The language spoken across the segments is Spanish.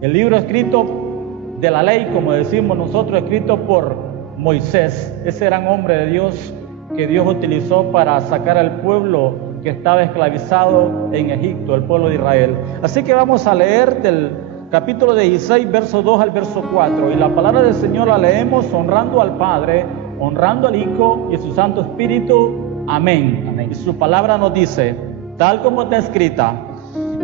El libro escrito de la ley, como decimos nosotros, escrito por Moisés, ese gran hombre de Dios que Dios utilizó para sacar al pueblo que estaba esclavizado en Egipto, el pueblo de Israel. Así que vamos a leer del capítulo 16, verso 2 al verso 4, y la palabra del Señor la leemos honrando al Padre, honrando al Hijo y su Santo Espíritu. Amén. Amén. Y su palabra nos dice, tal como está escrita: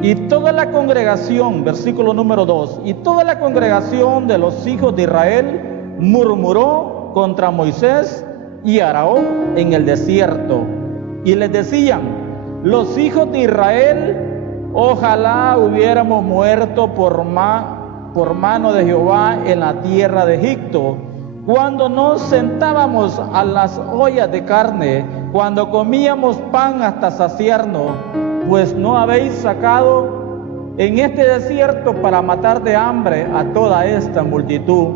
y toda la congregación, versículo número 2, y toda la congregación de los hijos de Israel murmuró contra Moisés y Aarón en el desierto, y les decían: los hijos de Israel, ojalá hubiéramos muerto por mano de Jehová en la tierra de Egipto, cuando nos sentábamos a las ollas de carne, cuando comíamos pan hasta saciarnos, pues no habéis sacado en este desierto para matar de hambre a toda esta multitud.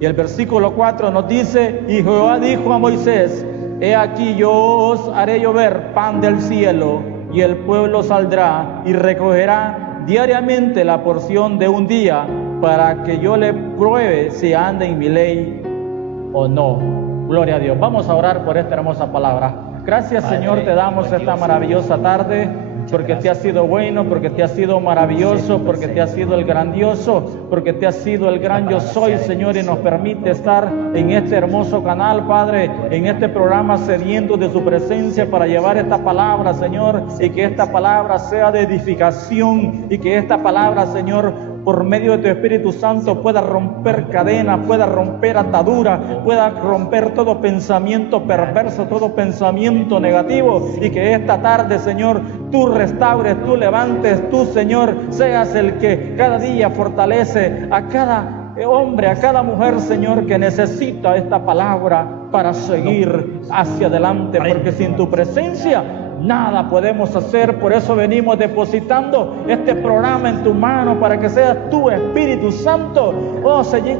Y el versículo 4 nos dice: y Jehová dijo a Moisés: he aquí yo os haré llover pan del cielo, y el pueblo saldrá y recogerá diariamente la porción de un día, para que yo le pruebe si anda en mi ley o no. Gloria a Dios. Vamos a orar por esta hermosa palabra. Gracias, Padre, Señor, te damos esta maravillosa tarde, porque te has sido bueno, porque te has sido maravilloso, porque te has sido el grandioso, porque te has sido el gran yo soy, Señor, y nos permite estar en este hermoso canal, Padre, en este programa, sediento de su presencia para llevar esta palabra, Señor, y que esta palabra sea de edificación, y que esta palabra, Señor, por medio de tu Espíritu Santo pueda romper cadenas, pueda romper ataduras, pueda romper todo pensamiento perverso, todo pensamiento negativo, y que esta tarde, Señor, tú restaures, tú levantes, tú, Señor, seas el que cada día fortalece a cada hombre, a cada mujer, Señor, que necesita esta palabra para seguir hacia adelante, porque sin tu presencia nada podemos hacer. Por eso venimos depositando este programa en tu mano, para que sea tu Espíritu Santo,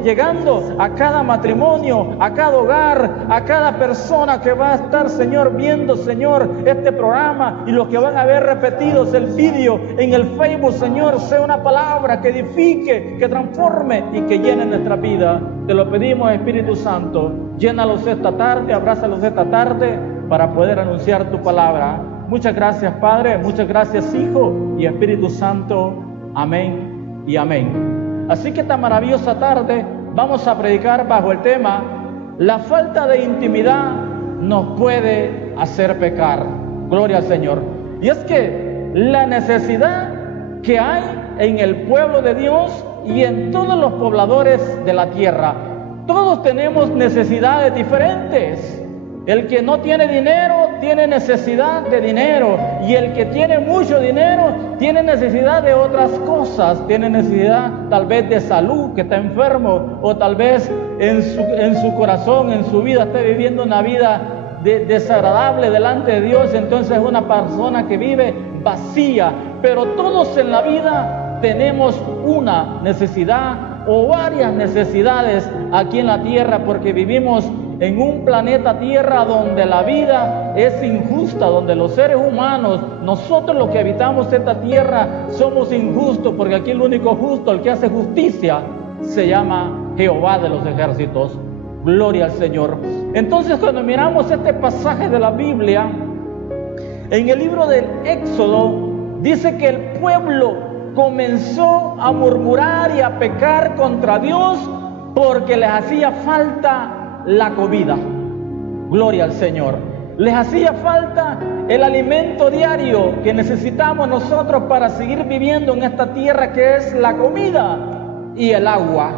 llegando a cada matrimonio, a cada hogar, a cada persona que va a estar, Señor, viendo, Señor, este programa, y los que van a ver repetidos el vídeo en el Facebook, Señor, sea una palabra que edifique, que transforme y que llene nuestra vida. Te lo pedimos, Espíritu Santo, llénalos esta tarde, abrázalos esta tarde, para poder anunciar tu palabra. Muchas gracias, Padre, muchas gracias, Hijo y Espíritu Santo. Amén y amén. Así que esta maravillosa tarde vamos a predicar bajo el tema: la falta de intimidad nos puede hacer pecar. Gloria al Señor. Y es que la necesidad que hay en el pueblo de Dios y en todos los pobladores de la tierra, todos tenemos necesidades diferentes. El que no tiene dinero tiene necesidad de dinero, y el que tiene mucho dinero tiene necesidad de otras cosas. Tiene necesidad tal vez de salud, que está enfermo, o tal vez en su corazón, en su vida, está viviendo una vida desagradable delante de Dios. Entonces es una persona que vive vacía. Pero todos en la vida tenemos una necesidad o varias necesidades aquí en la tierra, porque vivimos en un planeta Tierra donde la vida es injusta, donde los seres humanos, nosotros los que habitamos esta tierra, somos injustos, porque aquí el único justo, el que hace justicia, se llama Jehová de los ejércitos. Gloria al Señor. Entonces, cuando miramos este pasaje de la Biblia, en el libro del Éxodo, dice que el pueblo comenzó a murmurar y a pecar contra Dios porque les hacía falta la comida. Gloria al Señor. Les hacía falta el alimento diario que necesitamos nosotros para seguir viviendo en esta tierra, que es la comida y el agua,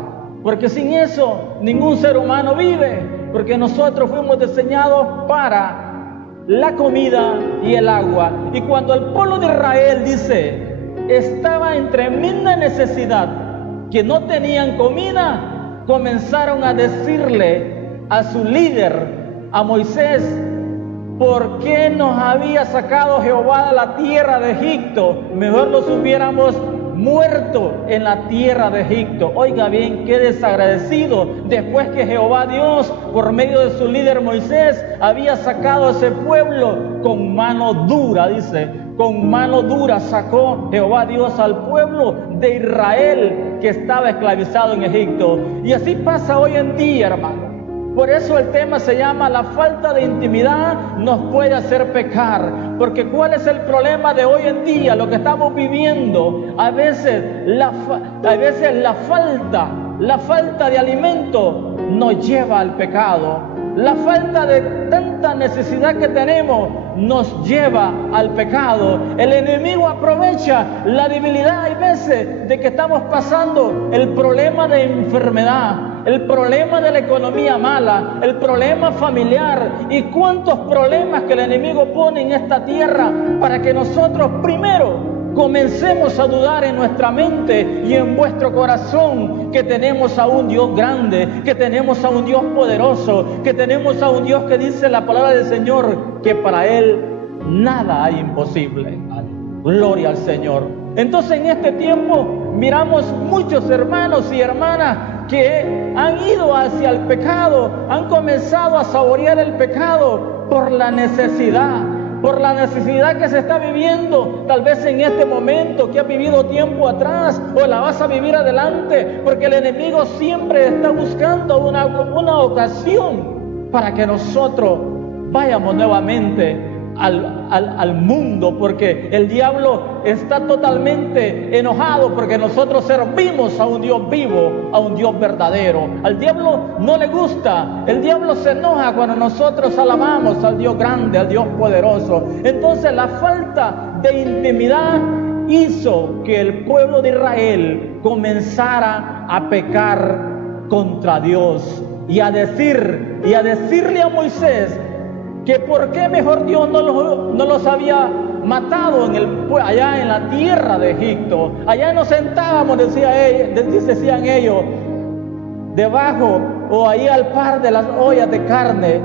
porque sin eso ningún ser humano vive, porque nosotros fuimos diseñados para la comida y el agua. Y cuando el pueblo de Israel, dice, estaba en tremenda necesidad, que no tenían comida, comenzaron a decirle a su líder, a Moisés: ¿por qué nos había sacado Jehová de la tierra de Egipto? Mejor nos hubiéramos muerto en la tierra de Egipto. Oiga bien, qué desagradecido, después que Jehová Dios, por medio de su líder Moisés, había sacado a ese pueblo con mano dura, dice, con mano dura sacó Jehová Dios al pueblo de Israel que estaba esclavizado en Egipto. Y así pasa hoy en día, hermano. Por eso el tema se llama la falta de intimidad nos puede hacer pecar. Porque ¿cuál es el problema de hoy en día? Lo que estamos viviendo, a veces la falta de alimento nos lleva al pecado. La falta de tanta necesidad que tenemos nos lleva al pecado. El enemigo aprovecha la debilidad, hay veces, de que estamos pasando el problema de enfermedad, el problema de la economía mala, el problema familiar y cuántos problemas que el enemigo pone en esta tierra para que nosotros primero comencemos a dudar en nuestra mente y en vuestro corazón que tenemos a un Dios grande, que tenemos a un Dios poderoso, que tenemos a un Dios que dice la palabra del Señor, que para Él nada hay imposible. Gloria al Señor. Entonces en este tiempo miramos muchos hermanos y hermanas que han ido hacia el pecado, han comenzado a saborear el pecado por la necesidad que se está viviendo, tal vez en este momento, que has vivido tiempo atrás, o la vas a vivir adelante, porque el enemigo siempre está buscando una ocasión para que nosotros vayamos nuevamente al mundo, porque el diablo está totalmente enojado porque nosotros servimos a un Dios vivo, a un Dios verdadero. Al diablo no le gusta, el diablo se enoja cuando nosotros alabamos al Dios grande, al Dios poderoso. Entonces la falta de intimidad hizo que el pueblo de Israel comenzara a pecar contra Dios y a decirle a Moisés que por qué mejor Dios no los había matado allá en la tierra de Egipto. Allá nos sentábamos, decían ellos, debajo o ahí al par de las ollas de carne,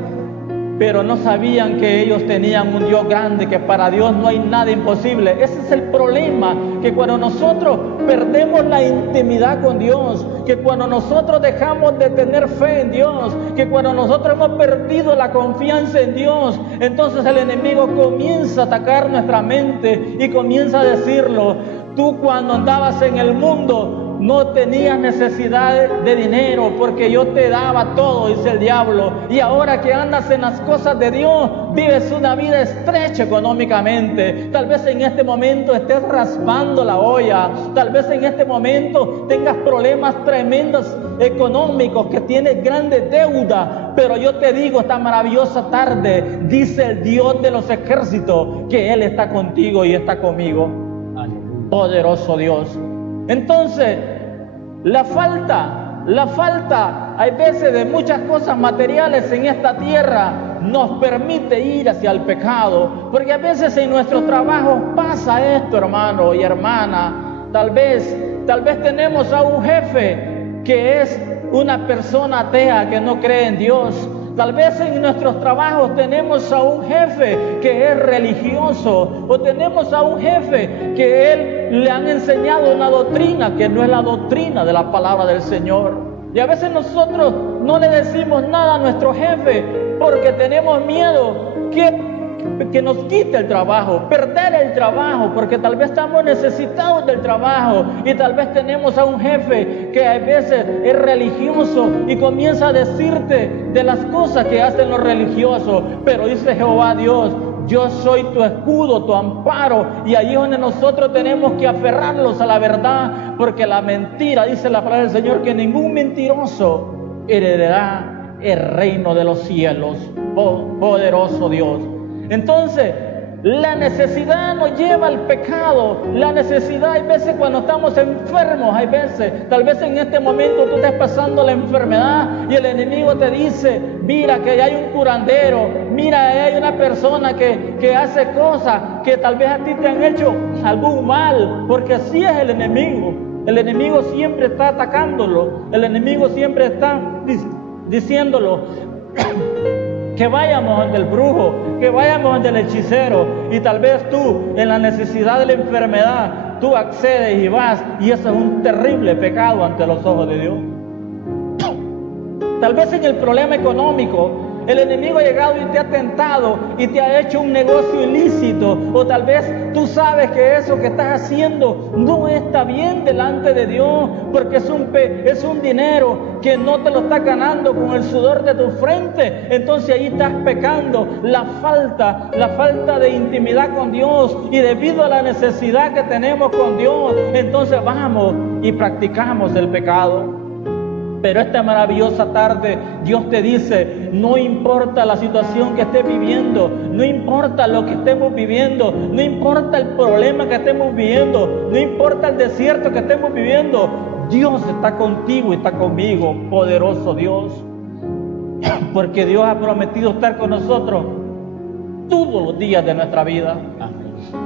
pero no sabían que ellos tenían un Dios grande, que para Dios no hay nada imposible. Ese es el problema, que cuando nosotros perdemos la intimidad con Dios, que cuando nosotros dejamos de tener fe en Dios, que cuando nosotros hemos perdido la confianza en Dios, entonces el enemigo comienza a atacar nuestra mente y comienza a decirlo. Tú cuando andabas en el mundo no tenías necesidad de dinero porque yo te daba todo, dice el diablo. Y ahora que andas en las cosas de Dios, vives una vida estrecha económicamente. Tal vez en este momento estés raspando la olla. Tal vez en este momento tengas problemas tremendos económicos, que tienes grandes deudas. Pero yo te digo esta maravillosa tarde, dice el Dios de los ejércitos, que Él está contigo y está conmigo. Poderoso Dios. Entonces, la falta, hay veces, de muchas cosas materiales en esta tierra nos permite ir hacia el pecado, porque a veces en nuestro trabajo pasa esto, hermano y hermana. Tal vez tenemos a un jefe que es una persona atea, que no cree en Dios. Tal vez en nuestros trabajos tenemos a un jefe que es religioso, o tenemos a un jefe que él le han enseñado una doctrina que no es la doctrina de la palabra del Señor. Y a veces nosotros no le decimos nada a nuestro jefe porque tenemos miedo que nos quite el trabajo, perder el trabajo, porque tal vez estamos necesitados del trabajo, y tal vez tenemos a un jefe que a veces es religioso y comienza a decirte de las cosas que hacen los religiosos. Pero dice Jehová Dios: yo soy tu escudo, tu amparo, y ahí es donde nosotros tenemos que aferrarnos a la verdad, porque la mentira, dice la palabra del Señor, que ningún mentiroso heredará el reino de los cielos. Poderoso Dios. Entonces, la necesidad nos lleva al pecado. La necesidad, hay veces cuando estamos enfermos, hay veces, tal vez en este momento tú estés pasando la enfermedad y el enemigo te dice: mira que hay un curandero, mira hay una persona que hace cosas que tal vez a ti te han hecho algún mal, porque así es el enemigo. El enemigo siempre está atacándolo, el enemigo siempre está diciéndolo que vayamos ante el brujo, que vayamos ante el hechicero, y tal vez tú, en la necesidad de la enfermedad, tú accedes y vas, y eso es un terrible pecado ante los ojos de Dios. Tal vez en el problema económico, El enemigo ha llegado y te ha tentado y te ha hecho un negocio ilícito. O tal vez tú sabes que eso que estás haciendo no está bien delante de Dios, porque es un dinero que no te lo estás ganando con el sudor de tu frente. Entonces ahí estás pecando. La falta de intimidad con Dios, y debido a la necesidad que tenemos con Dios, entonces vamos y practicamos el pecado. Pero esta maravillosa tarde Dios te dice, no importa la situación que estés viviendo, no importa lo que estemos viviendo, no importa el problema que estemos viviendo, no importa el desierto que estemos viviendo, Dios está contigo y está conmigo, poderoso Dios. Porque Dios ha prometido estar con nosotros todos los días de nuestra vida.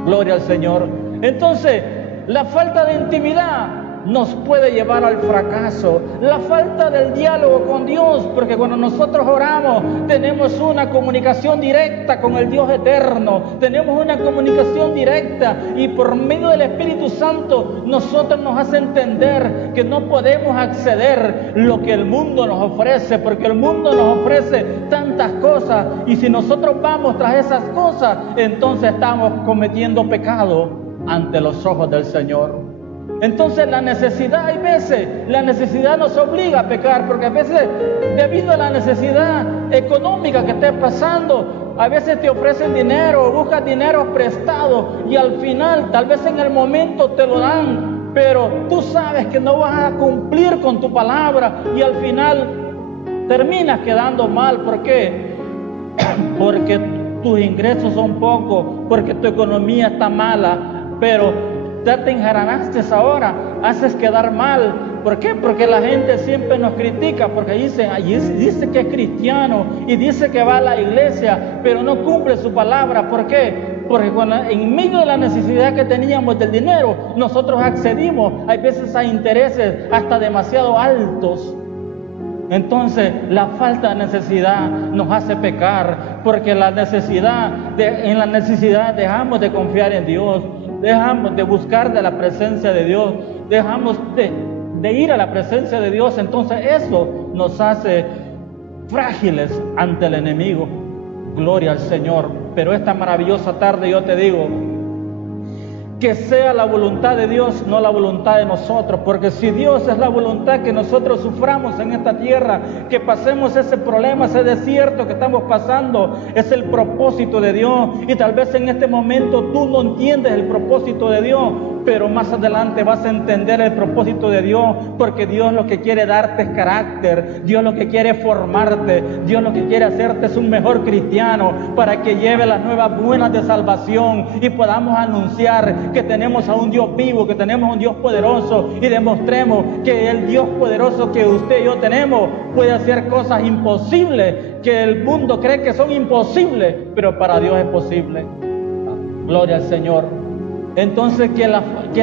Gloria al Señor. Entonces, la falta de intimidad nos puede llevar al fracaso. La falta del diálogo con Dios, porque cuando nosotros oramos tenemos una comunicación directa con el Dios eterno, tenemos una comunicación directa, y por medio del Espíritu Santo nosotros nos hace entender que no podemos acceder lo que el mundo nos ofrece, porque el mundo nos ofrece tantas cosas, y si nosotros vamos tras esas cosas, entonces estamos cometiendo pecado ante los ojos del Señor. Entonces la necesidad, hay veces, la necesidad nos obliga a pecar, porque a veces, debido a la necesidad económica que estés pasando, a veces te ofrecen dinero, buscas dinero prestado, y al final, tal vez en el momento te lo dan, pero tú sabes que no vas a cumplir con tu palabra, y al final terminas quedando mal. ¿Por qué? Porque tus ingresos son pocos, porque tu economía está mala, pero ya te enjaranaste ahora, haces quedar mal. ¿Por qué? Porque la gente siempre nos critica, porque dice que es cristiano y dice que va a la iglesia, pero no cumple su palabra. ¿Por qué? Porque en medio de la necesidad que teníamos del dinero, nosotros accedimos, hay veces a intereses hasta demasiado altos. Entonces la falta de necesidad nos hace pecar, porque en la necesidad dejamos de confiar en Dios, dejamos de buscar de la presencia de Dios, dejamos de ir a la presencia de Dios. Entonces eso nos hace frágiles ante el enemigo. Gloria al Señor. Pero esta maravillosa tarde yo te digo, que sea la voluntad de Dios, no la voluntad de nosotros, porque si Dios es la voluntad que nosotros suframos en esta tierra, que pasemos ese problema, ese desierto que estamos pasando, es el propósito de Dios. Y tal vez en este momento tú no entiendes el propósito de Dios, pero más adelante vas a entender el propósito de Dios, porque Dios lo que quiere darte es carácter, Dios lo que quiere es formarte, Dios lo que quiere hacerte es un mejor cristiano, para que lleve las nuevas buenas de salvación y podamos anunciar que tenemos a un Dios vivo, que tenemos a un Dios poderoso, y demostremos que el Dios poderoso que usted y yo tenemos puede hacer cosas imposibles, que el mundo cree que son imposibles, pero para Dios es posible. Gloria al Señor. Entonces que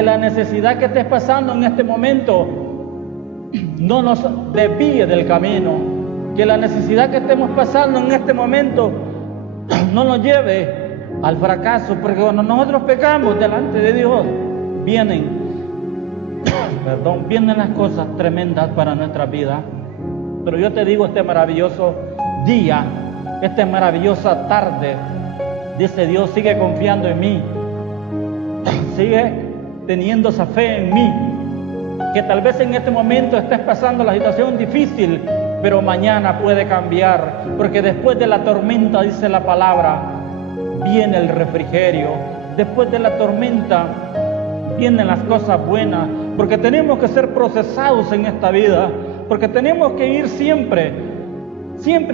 la necesidad que estés pasando en este momento no nos desvíe del camino, que la necesidad que estemos pasando en este momento no nos lleve al fracaso, porque cuando nosotros pecamos delante de Dios, vienen las cosas tremendas para nuestra vida. Pero yo te digo, este maravilloso día, esta maravillosa tarde, dice Dios, sigue confiando en mí, sigue teniendo esa fe en mí, que tal vez en este momento estés pasando la situación difícil, pero mañana puede cambiar, porque después de la tormenta, dice la palabra, viene el refrigerio. Después de la tormenta vienen las cosas buenas, porque tenemos que ser procesados en esta vida, porque tenemos que ir siempre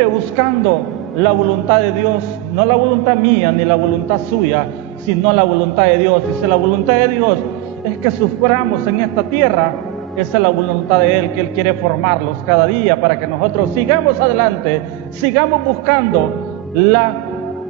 buscando la voluntad de Dios, no la voluntad mía ni la voluntad suya, sino la voluntad de Dios. Dice, la voluntad de Dios es que suframos en esta tierra. Esa es la voluntad de Él, que Él quiere formarlos cada día para que nosotros sigamos adelante, sigamos buscando la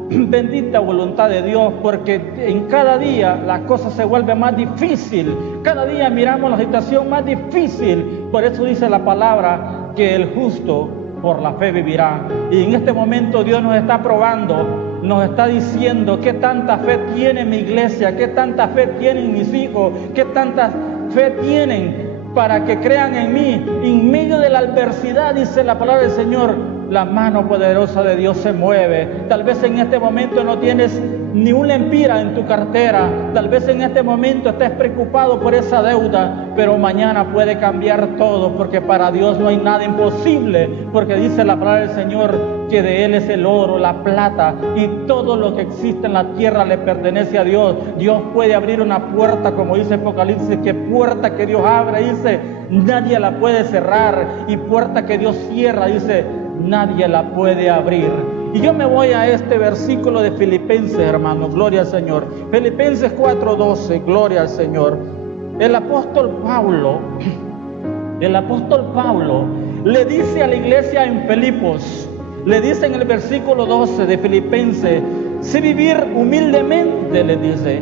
bendita voluntad de Dios, porque en cada día las cosas se vuelven más difícil, cada día miramos la situación más difícil. Por eso dice la palabra que el justo por la fe vivirá. Y en este momento Dios nos está probando, nos está diciendo qué tanta fe tiene mi iglesia, qué tanta fe tienen mis hijos, qué tanta fe tienen para que crean en mí. En medio de la adversidad, dice la palabra del Señor, la mano poderosa de Dios se mueve. Tal vez en este momento no tienes ni un lempira en tu cartera. Tal vez en este momento estés preocupado por esa deuda, pero mañana puede cambiar todo, porque para Dios no hay nada imposible, porque dice la palabra del Señor que de Él es el oro, la plata y todo lo que existe en la tierra le pertenece a Dios. Dios puede abrir una puerta, como dice Apocalipsis, que puerta que Dios abre, dice, nadie la puede cerrar, y puerta que Dios cierra, dice, nadie la puede abrir. Y yo me voy a este versículo de Filipenses, hermanos, gloria al Señor. Filipenses 4:12, gloria al Señor. El apóstol Pablo le dice a la iglesia en Filipos, le dice en el versículo 12 de Filipenses, sé vivir humildemente, le dice,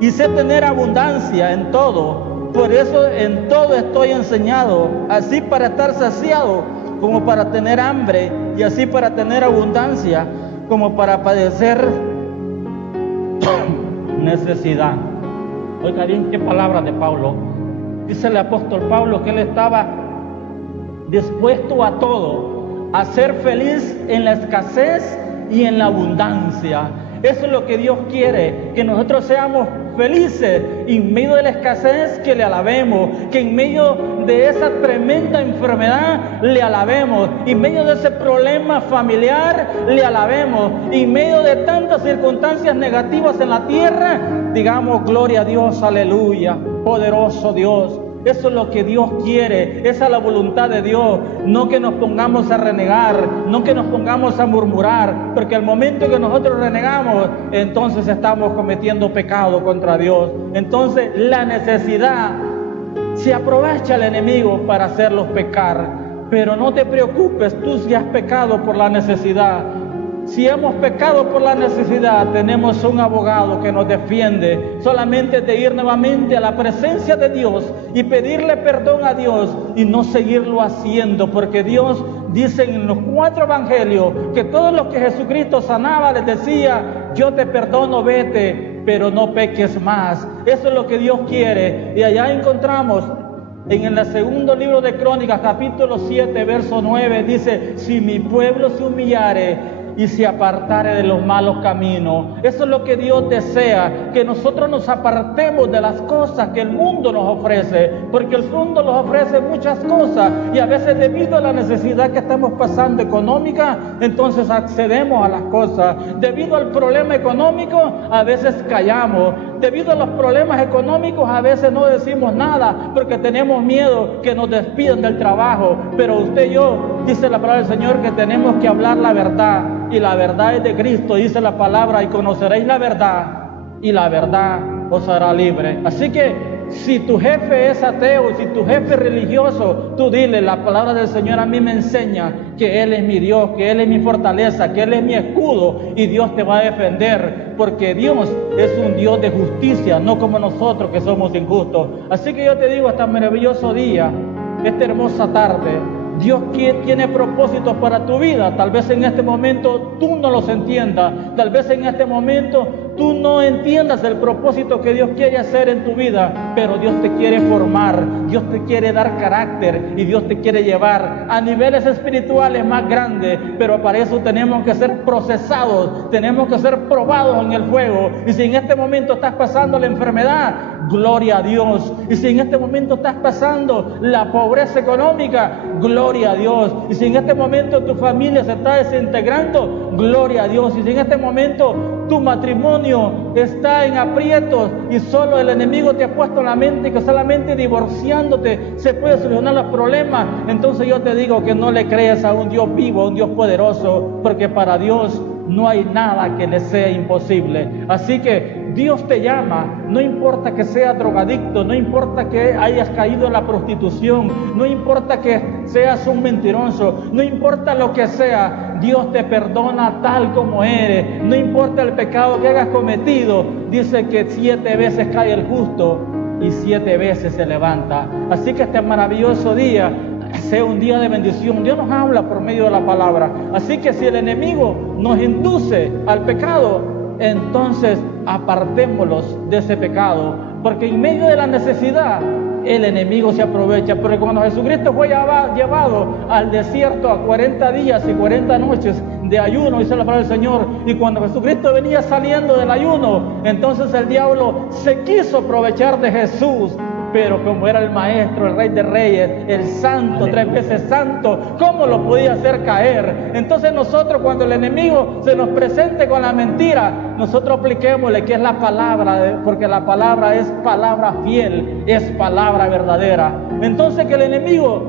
y sé tener abundancia en todo, por eso en todo estoy enseñado, así para estar saciado como para tener hambre, y así para tener abundancia como para padecer necesidad. Oiga bien qué palabra de Pablo. Dice el apóstol Pablo que él estaba dispuesto a todo, a ser feliz en la escasez y en la abundancia. Eso es lo que Dios quiere, que nosotros seamos felices en medio de la escasez, que le alabemos, que en medio de esa tremenda enfermedad le alabemos, en medio de ese problema familiar le alabemos, en medio de tantas circunstancias negativas en la tierra, digamos gloria a Dios, aleluya, poderoso Dios. Eso es lo que Dios quiere, esa es la voluntad de Dios, no que nos pongamos a renegar, no que nos pongamos a murmurar, porque al momento que nosotros renegamos, entonces estamos cometiendo pecado contra Dios. Entonces la necesidad, se aprovecha el enemigo para hacerlos pecar, pero no te preocupes, tú si has pecado por la necesidad. Si hemos pecado por la necesidad, tenemos un abogado que nos defiende. Solamente de ir nuevamente a la presencia de Dios y pedirle perdón a Dios y no seguirlo haciendo, porque Dios dice en los 4 evangelios que todos los que Jesucristo sanaba les decía, yo te perdono, vete, pero no peques más. Eso es lo que Dios quiere. Y allá encontramos en el segundo libro de Crónicas, capítulo 7, verso 9, dice, si mi pueblo se humillare y se apartare de los malos caminos. Eso es lo que Dios desea, que nosotros nos apartemos de las cosas que el mundo nos ofrece, porque el mundo nos ofrece muchas cosas y a veces debido a la necesidad que estamos pasando económica, entonces accedemos a las cosas. Debido al problema económico, a veces callamos. Debido a los problemas económicos, a veces no decimos nada porque tenemos miedo que nos despidan del trabajo. Pero usted y yo, dice la palabra del Señor, que tenemos que hablar la verdad. Y la verdad es de Cristo, dice la palabra, y conoceréis la verdad, y la verdad os hará libre. Así que si tu jefe es ateo, si tu jefe es religioso, tú dile, la palabra del Señor a mí me enseña que Él es mi Dios, que Él es mi fortaleza, que Él es mi escudo, y Dios te va a defender, porque Dios es un Dios de justicia, no como nosotros que somos injustos. Así que yo te digo, este maravilloso día, esta hermosa tarde, Dios tiene propósitos para tu vida. Tal vez en este momento tú no los entiendas. Tal vez en este momento tú no entiendas el propósito que Dios quiere hacer en tu vida. Pero Dios te quiere formar. Dios te quiere dar carácter. Y Dios te quiere llevar a niveles espirituales más grandes. Pero para eso tenemos que ser procesados. Tenemos que ser probados en el fuego. Y si en este momento estás pasando la enfermedad, gloria a Dios. Y si en este momento estás pasando la pobreza económica, gloria a Dios. Y si en este momento tu familia se está desintegrando, gloria a Dios. Y si en este momento tu matrimonio está en aprietos y solo el enemigo te ha puesto en la mente que solamente divorciándote se puede solucionar los problemas, entonces yo te digo que no le creas a un Dios vivo, a un Dios poderoso, porque para Dios no hay nada que le sea imposible. Así que Dios te llama, no importa que seas drogadicto, no importa que hayas caído en la prostitución, no importa que seas un mentiroso, no importa lo que sea, Dios te perdona tal como eres, no importa el pecado que hayas cometido. Dice que 7 veces cae el justo y 7 veces se levanta. Así que este maravilloso día sea un día de bendición. Dios nos habla por medio de la palabra. Así que si el enemigo nos induce al pecado, entonces apartémoslos de ese pecado, porque en medio de la necesidad el enemigo se aprovecha. Pero cuando Jesucristo fue llevado al desierto a 40 días y 40 noches de ayuno, dice la palabra del Señor, y cuando Jesucristo venía saliendo del ayuno, entonces el diablo se quiso aprovechar de Jesús. Pero como era el Maestro, el Rey de Reyes, el Santo, aleluya, 3 veces Santo, ¿cómo lo podía hacer caer? Entonces nosotros, cuando el enemigo se nos presente con la mentira, nosotros apliquémosle que es la palabra, porque la palabra es palabra fiel, es palabra verdadera. Entonces que el enemigo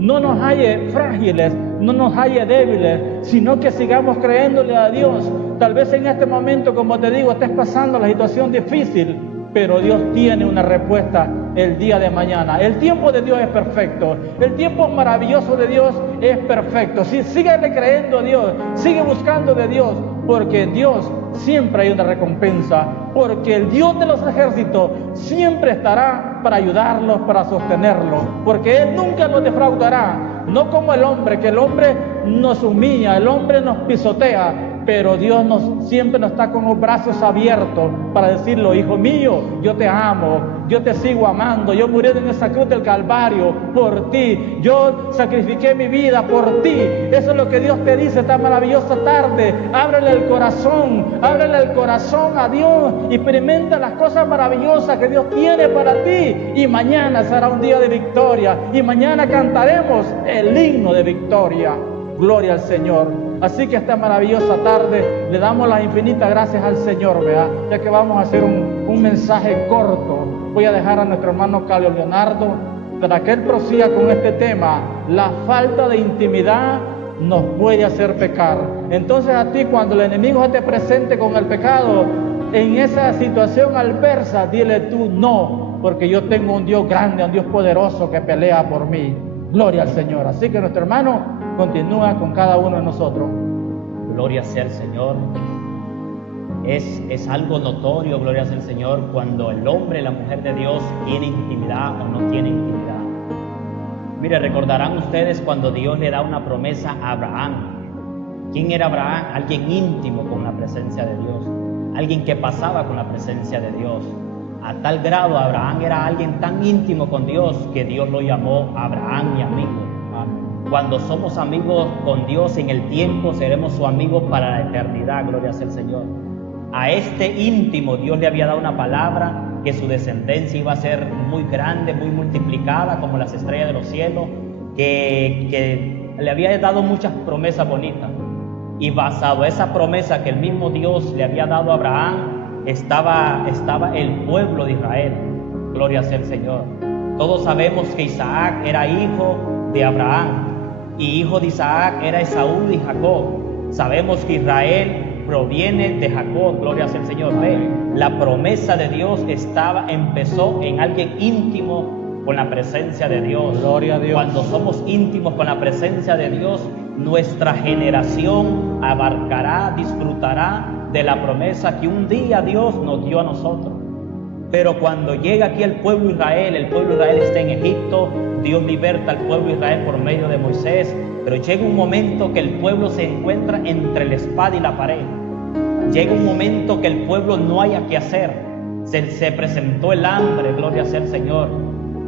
no nos halle frágiles, no nos halle débiles, sino que sigamos creyéndole a Dios. Tal vez en este momento, como te digo, estés pasando la situación difícil, pero Dios tiene una respuesta el día de mañana. El tiempo de Dios es perfecto. El tiempo maravilloso de Dios es perfecto. Sí, síguele creyendo a Dios, sigue buscando de Dios, porque en Dios siempre hay una recompensa, porque el Dios de los ejércitos siempre estará para ayudarlos, para sostenerlos, porque Él nunca nos defraudará. No como el hombre, que el hombre nos humilla, el hombre nos pisotea, pero Dios siempre nos está con los brazos abiertos para decirlo: hijo mío, yo te amo, yo te sigo amando, yo morí en esa cruz del Calvario por ti, yo sacrifiqué mi vida por ti. Eso es lo que Dios te dice esta maravillosa tarde. Ábrele el corazón a Dios, experimenta las cosas maravillosas que Dios tiene para ti, y mañana será un día de victoria, y mañana cantaremos el himno de victoria. Gloria al Señor. Así que esta maravillosa tarde le damos las infinitas gracias al Señor, ¿verdad? Ya que vamos a hacer un mensaje corto. Voy a dejar a nuestro hermano Carlos Leonardo para que él prosiga con este tema. La falta de intimidad nos puede hacer pecar. Entonces a ti, cuando el enemigo se te presente con el pecado, en esa situación adversa, dile tú: no, porque yo tengo un Dios grande, un Dios poderoso que pelea por mí. Gloria al Señor. Así que nuestro hermano continúa con cada uno de nosotros. Gloria sea el Señor. Es algo notorio, gloria sea el Señor, cuando el hombre y la mujer de Dios tiene intimidad o no tiene intimidad. Mire, recordarán ustedes cuando Dios le da una promesa a Abraham. ¿Quién era Abraham? Alguien íntimo con la presencia de Dios, alguien que pasaba con la presencia de Dios. A tal grado Abraham era alguien tan íntimo con Dios que Dios lo llamó Abraham, mi amigo. Cuando somos amigos con Dios en el tiempo, seremos su amigo para la eternidad, gloria sea el Señor. A este íntimo Dios le había dado una palabra, que su descendencia iba a ser muy grande, muy multiplicada como las estrellas de los cielos, que le había dado muchas promesas bonitas. Y basado en esa promesa que el mismo Dios le había dado a Abraham, estaba el pueblo de Israel, gloria sea el Señor. Todos sabemos que Isaac era hijo de Abraham, y hijo de Isaac era Esaú y Jacob. Sabemos que Israel proviene de Jacob, gloria sea el Señor. Ve, la promesa de Dios empezó en alguien íntimo con la presencia de Dios. Gloria a Dios. Cuando somos íntimos con la presencia de Dios, nuestra generación abarcará, disfrutará de la promesa que un día Dios nos dio a nosotros. Pero cuando llega aquí el pueblo de Israel está en Egipto, Dios liberta al pueblo de Israel por medio de Moisés, pero llega un momento que el pueblo se encuentra entre la espada y la pared. Llega un momento que el pueblo no haya qué hacer, se presentó el hambre, gloria sea el Señor.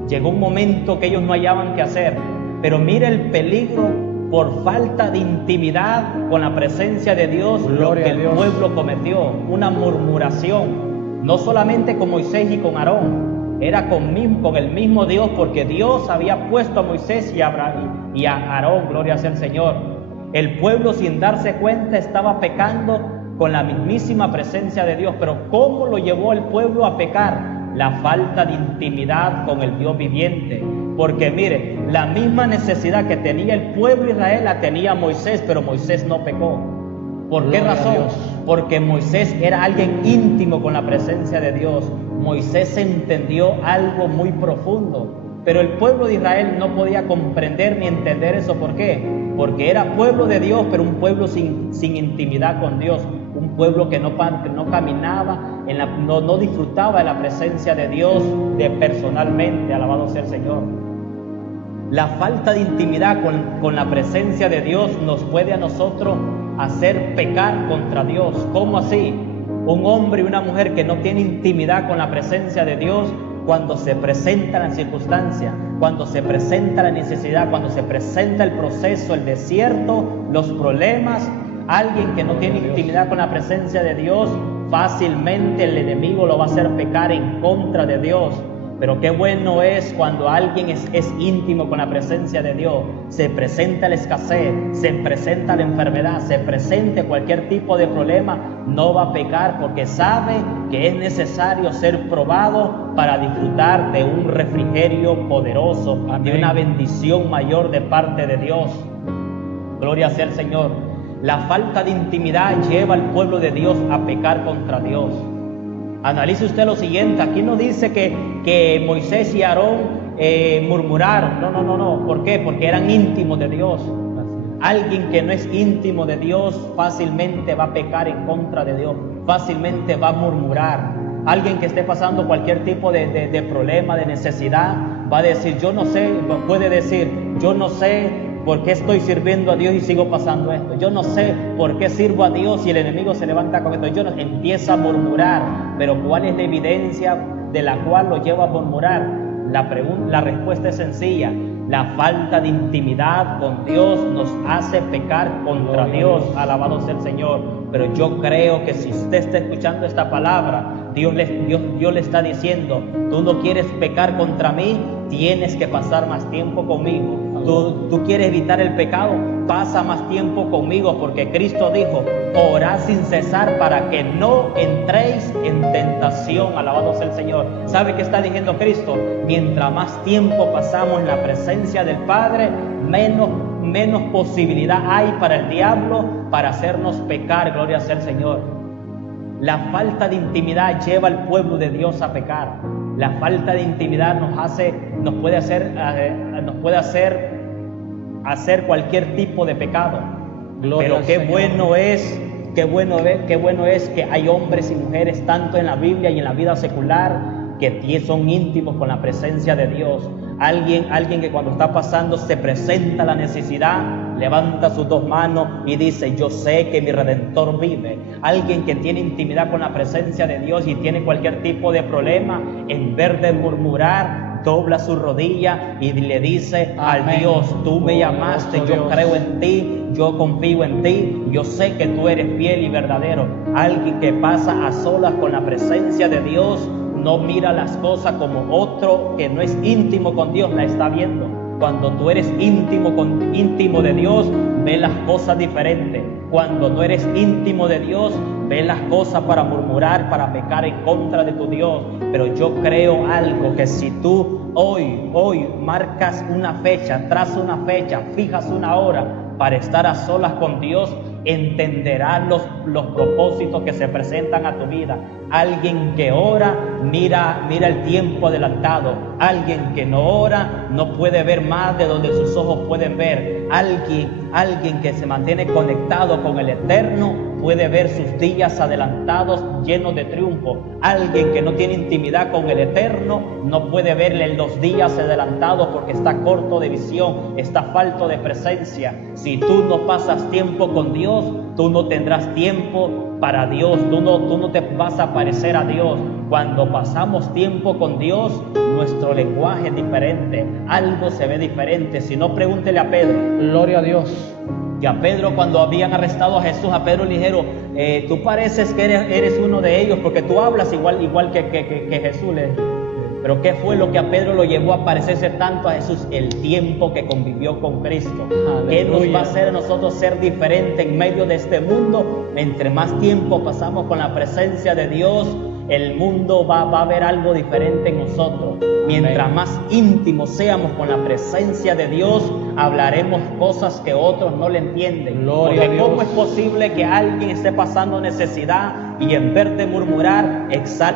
Llegó un momento que ellos no hallaban qué hacer, pero mira el peligro por falta de intimidad con la presencia de Dios, lo que el pueblo cometió, una murmuración. No solamente con Moisés y con Aarón, era con el mismo Dios, porque Dios había puesto a Moisés y a Aarón, gloria sea el Señor. El pueblo, sin darse cuenta, estaba pecando con la mismísima presencia de Dios. Pero ¿cómo lo llevó el pueblo a pecar? La falta de intimidad con el Dios viviente. Porque mire, la misma necesidad que tenía el pueblo de Israel la tenía Moisés, pero Moisés no pecó. ¿Por qué razón? Porque Moisés era alguien íntimo con la presencia de Dios. Moisés entendió algo muy profundo, pero el pueblo de Israel no podía comprender ni entender eso. ¿Por qué? Porque era pueblo de Dios, pero un pueblo sin intimidad con Dios, un pueblo que no caminaba, no disfrutaba de la presencia de Dios personalmente. Alabado sea el Señor. La falta de intimidad con la presencia de Dios nos puede a nosotros hacer pecar contra Dios. ¿Cómo así? Un hombre y una mujer que no tiene intimidad con la presencia de Dios cuando se presenta la circunstancia, cuando se presenta la necesidad, cuando se presenta el proceso, el desierto, los problemas, alguien que no tiene intimidad con la presencia de Dios, fácilmente el enemigo lo va a hacer pecar en contra de Dios. Pero qué bueno es cuando alguien es íntimo con la presencia de Dios. Se presenta la escasez, se presenta la enfermedad, se presente cualquier tipo de problema, no va a pecar porque sabe que es necesario ser probado para disfrutar de un refrigerio poderoso, amén, de una bendición mayor de parte de Dios. Gloria sea al Señor. La falta de intimidad lleva al pueblo de Dios a pecar contra Dios. Analice usted lo siguiente, aquí no dice que Moisés y Aarón murmuraron, no, ¿por qué? Porque eran íntimos de Dios. Alguien que no es íntimo de Dios fácilmente va a pecar en contra de Dios, fácilmente va a murmurar. Alguien que esté pasando cualquier tipo de problema, de necesidad, va a decir, yo no sé, puede decir, yo no sé por qué estoy sirviendo a Dios y sigo pasando esto. Yo no sé por qué sirvo a Dios y el enemigo se levanta con esto. Empieza a murmurar. Pero ¿cuál es la evidencia de la cual lo lleva a murmurar? La respuesta es sencilla. La falta de intimidad con Dios nos hace pecar contra Dios. Alabado sea el Señor. Pero yo creo que si usted está escuchando esta palabra, Dios le está diciendo, tú no quieres pecar contra mí, tienes que pasar más tiempo conmigo. Tú quieres evitar el pecado, pasa más tiempo conmigo, porque Cristo dijo, orad sin cesar para que no entréis en tentación. Alabado sea el Señor. ¿Sabe qué está diciendo Cristo? Mientras más tiempo pasamos en la presencia del Padre, menos posibilidad hay para el diablo para hacernos pecar. Gloria sea el Señor. La falta de intimidad lleva al pueblo de Dios a pecar. La falta de intimidad nos puede hacer cualquier tipo de pecado. Gloria. Pero qué bueno es que hay hombres y mujeres tanto en la Biblia y en la vida secular que son íntimos con la presencia de Dios. Alguien que cuando está pasando se presenta la necesidad, levanta sus dos manos y dice, yo sé que mi Redentor vive. Alguien que tiene intimidad con la presencia de Dios y tiene cualquier tipo de problema, en vez de murmurar, dobla su rodilla y le dice al Dios, tú me llamaste, yo creo en ti, yo confío en ti, yo sé que tú eres fiel y verdadero. Alguien que pasa a solas con la presencia de Dios, no mira las cosas como otro que no es íntimo con Dios la está viendo. Cuando tú eres íntimo de Dios, ves las cosas diferentes. Cuando no eres íntimo de Dios, ves las cosas para murmurar, para pecar en contra de tu Dios. Pero yo creo algo, que si tú hoy marcas una fecha, trazas una fecha, fijas una hora para estar a solas con Dios, entenderás los propósitos que se presentan a tu vida. Alguien que ora, mira el tiempo adelantado. Alguien que no ora, no puede ver más de donde sus ojos pueden ver. Alguien que se mantiene conectado con el Eterno, puede ver sus días adelantados llenos de triunfo. Alguien que no tiene intimidad con el Eterno, no puede verle los días adelantados porque está corto de visión, está falto de presencia. Si tú no pasas tiempo con Dios, tú no tendrás tiempo para Dios, tú no te vas a parecer a Dios. Cuando pasamos tiempo con Dios, nuestro lenguaje es diferente, algo se ve diferente. Si no, pregúntele a Pedro. Gloria a Dios. Que a Pedro, cuando habían arrestado a Jesús, a Pedro le dijeron, tú pareces que eres uno de ellos porque tú hablas igual que Jesús. Pero ¿qué fue lo que a Pedro lo llevó a parecerse tanto a Jesús? El tiempo que convivió con Cristo. Aleluya. ¿Qué nos va a hacer a nosotros ser diferentes en medio de este mundo? Entre más tiempo pasamos con la presencia de Dios, el mundo va a ver algo diferente en nosotros. Mientras más íntimos seamos con la presencia de Dios, hablaremos cosas que otros no le entienden. Gloria a Dios. ¿Cómo es posible que alguien esté pasando necesidad y en vez de murmurar,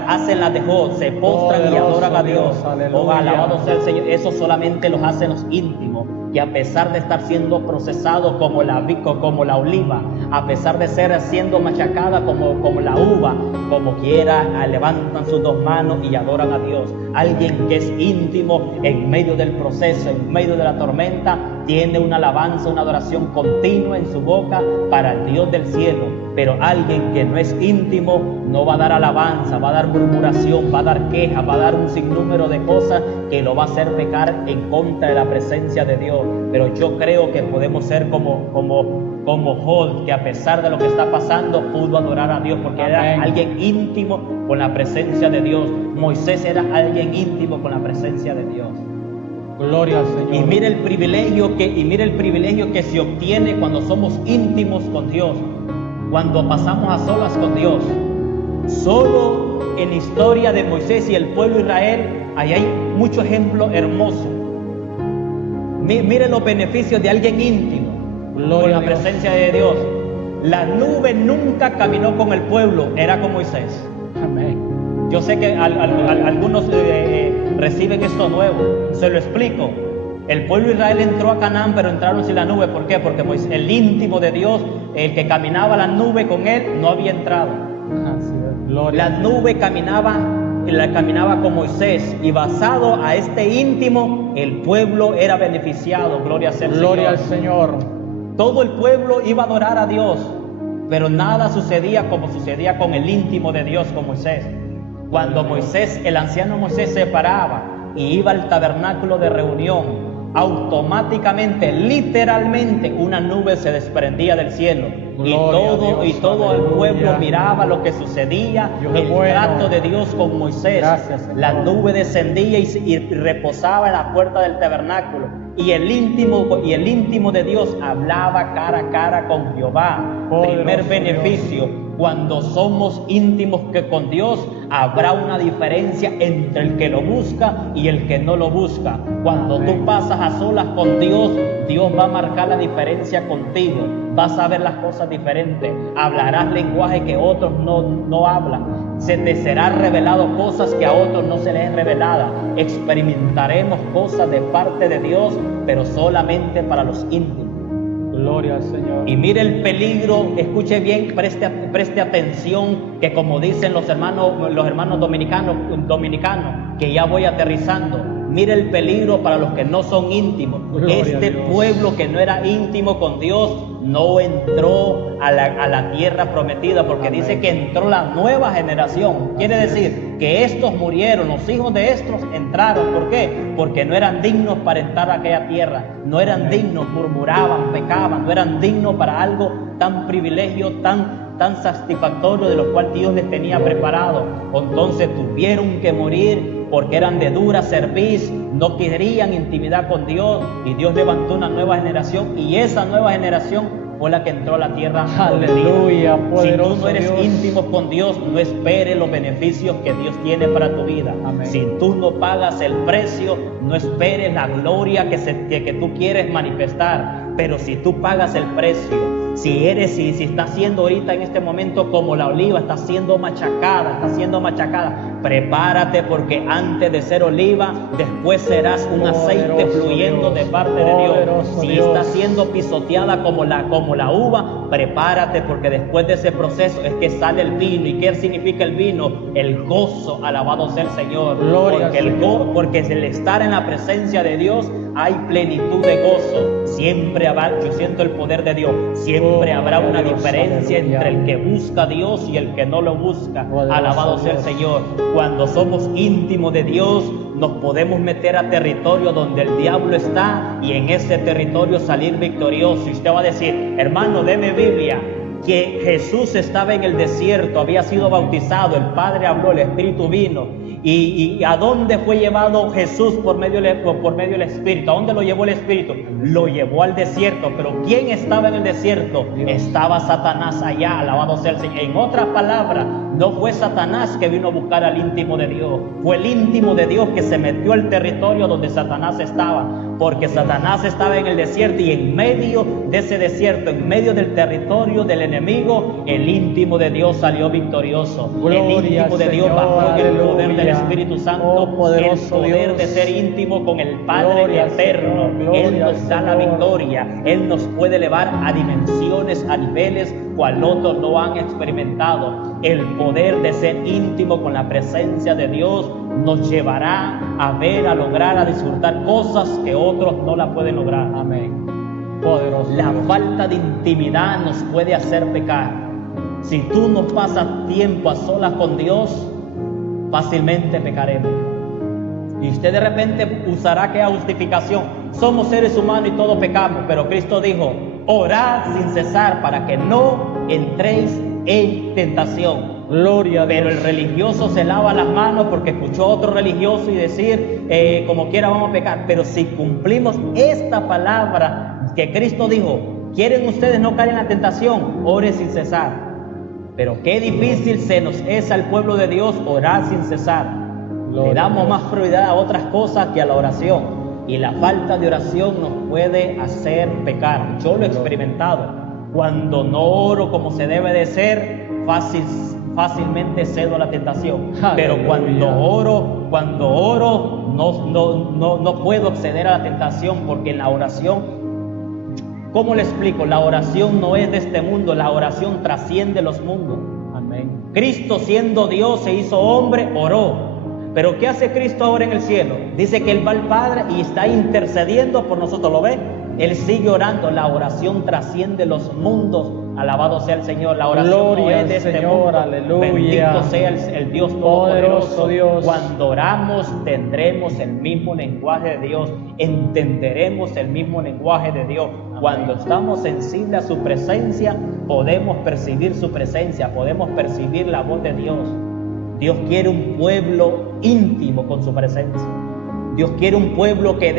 hacen la dejó, se postran y adoran a Dios? Oh, alabado sea el Señor. Eso solamente los hace los íntimos, que a pesar de estar siendo procesados como la oliva, a pesar de ser siendo machacada como la uva, como quiera, levantan sus dos manos y adoran a Dios. Alguien que es íntimo en medio del proceso, en medio de la tormenta, tiene una alabanza, una adoración continua en su boca para el Dios del cielo. Pero alguien que no es íntimo no va a dar alabanza, va a dar murmuración, va a dar queja, va a dar un sinnúmero de cosas que lo va a hacer pecar en contra de la presencia de Dios. Pero yo creo que podemos ser como Job, que a pesar de lo que está pasando pudo adorar a Dios porque era alguien íntimo con la presencia de Dios. Moisés era alguien íntimo con la presencia de Dios. Gloria al Señor. Y mire el privilegio que se obtiene cuando somos íntimos con Dios, cuando pasamos a solas con Dios. Solo en la historia de Moisés y el pueblo de Israel, ahí hay muchos ejemplos hermosos. Mire los beneficios de alguien íntimo con la presencia de Dios. La nube nunca caminó con el pueblo, era con Moisés. Amén. Yo sé que algunos reciben esto nuevo. Se lo explico. El pueblo de Israel entró a Canaán, pero entraron sin la nube. ¿Por qué? Porque el íntimo de Dios, el que caminaba la nube con él, no había entrado. La nube caminaba con Moisés, y basado a este íntimo, el pueblo era beneficiado. Gloria al Señor. Todo el pueblo iba a adorar a Dios, pero nada sucedía como sucedía con el íntimo de Dios, con Moisés. Cuando el anciano Moisés se paraba y iba al tabernáculo de reunión, automáticamente, literalmente, una nube se desprendía del cielo. Y todo el pueblo miraba lo que sucitía, el trato de Dios con Moisés. Gracias, la nube descendía y reposaba en la puerta del tabernáculo. Y el íntimo de Dios hablaba cara a cara con Jehová. Primer beneficio, cuando somos íntimos con Dios, habrá una diferencia entre el que lo busca y el que no lo busca. Cuando tú pasas a solas con Dios, Dios va a marcar la diferencia contigo. Vas a ver las cosas diferentes. Hablarás lenguaje que otros no hablan. Se te será revelado cosas que a otros no se les es revelada. Experimentaremos cosas de parte de Dios, pero solamente para los íntimos. Gloria al Señor. Y mire el peligro, escuche bien, preste atención, que como dicen los hermanos dominicanos, que ya voy aterrizando. Mire el peligro para los que no son íntimos. Este pueblo que no era íntimo con Dios no entró a la tierra prometida, porque dice que entró la nueva generación. Quiere decir que estos murieron, los hijos de estos entraron. ¿Por qué? Porque no eran dignos para entrar a aquella tierra. No eran dignos, murmuraban, pecaban, no eran dignos para algo tan privilegio, tan satisfactorio de lo cual Dios les tenía preparado. Entonces tuvieron que morir porque eran de dura cerviz, no querían intimidad con Dios, y Dios levantó una nueva generación, y esa nueva generación fue la que entró a la tierra. Aleluya, poderoso. Si tú no eres Dios. íntimo con Dios, no esperes los beneficios que Dios tiene para tu vida. Amén. Si tú no pagas el precio, no esperes la gloria que tú quieres manifestar. Pero si tú pagas el precio, si estás siendo ahorita en este momento como la oliva, está siendo machacada, prepárate, porque antes de ser oliva, después serás un aceite fluyendo de parte de Dios. Si está siendo pisoteada como la uva, prepárate, porque después de ese proceso es que sale el vino. ¿Y qué significa el vino? El gozo, alabado sea el Señor. Porque el estar en la presencia de Dios hay plenitud de gozo. Siempre habrá, yo siento el poder de Dios, siempre habrá una diferencia entre el que busca a Dios y el que no lo busca. Alabado sea el Señor. Cuando somos íntimos de Dios, nos podemos meter a territorio donde el diablo está, y en ese territorio salir victorioso. Y usted va a decir: hermano, deme Biblia, que Jesús estaba en el desierto, había sido bautizado, el Padre habló, el Espíritu vino. ¿Y a dónde fue llevado Jesús por medio del Espíritu? ¿A dónde lo llevó el Espíritu? Lo llevó al desierto. Pero ¿quién estaba en el desierto? Dios. Estaba Satanás allá, alabado sea el Señor. En otras palabras, no fue Satanás que vino a buscar al íntimo de Dios, fue el íntimo de Dios que se metió al territorio donde Satanás estaba, porque Satanás estaba en el desierto, y en medio de ese desierto, en medio del territorio del enemigo, el íntimo de Dios salió victorioso. El íntimo de Dios bajó en el poder del Espíritu Santo, el poder de ser íntimo con el Padre eterno. Él nos da la victoria, Él nos puede elevar a dimensiones, a niveles cual otros no han experimentado. El poder de ser íntimo con la presencia de Dios nos llevará a ver, a lograr, a disfrutar cosas que otros no la pueden lograr. Amén. Poderoso. La falta de intimidad nos puede hacer pecar. Si tú no pasas tiempo a solas con Dios, fácilmente pecaremos. Y usted de repente usará que justificación. Somos seres humanos y todos pecamos, pero Cristo dijo, orad sin cesar para que no entréis en tentación. Gloria a Dios. Pero el religioso se lava las manos porque escuchó a otro religioso y decir, como quiera vamos a pecar. Pero si cumplimos esta palabra que Cristo dijo, ¿quieren ustedes no caer en la tentación? Ore sin cesar. Pero qué difícil se nos es al pueblo de Dios orar sin cesar. Le damos más prioridad a otras cosas que a la oración. Y la falta de oración nos puede hacer pecar. Yo lo he experimentado. Cuando no oro como se debe de ser, fácilmente cedo a la tentación. Pero cuando oro no puedo acceder a la tentación, porque en la oración, ¿cómo le explico? La oración no es de este mundo, la oración trasciende los mundos. Amén. Cristo, siendo Dios, se hizo hombre, oró. Pero ¿qué hace Cristo ahora en el cielo? Dice que Él va al Padre y está intercediendo por nosotros, ¿lo ven? Él sigue orando. La oración trasciende los mundos. Alabado sea el Señor. La oración Gloria no es de este Señor, mundo. aleluya. Bendito sea el Dios Todopoderoso. Dios. Cuando oramos tendremos el mismo lenguaje de Dios. Entenderemos el mismo lenguaje de Dios. Amén. Cuando estamos sensibles a su presencia, podemos percibir su presencia, podemos percibir la voz de Dios. Dios quiere un pueblo íntimo con su presencia. Dios quiere un pueblo que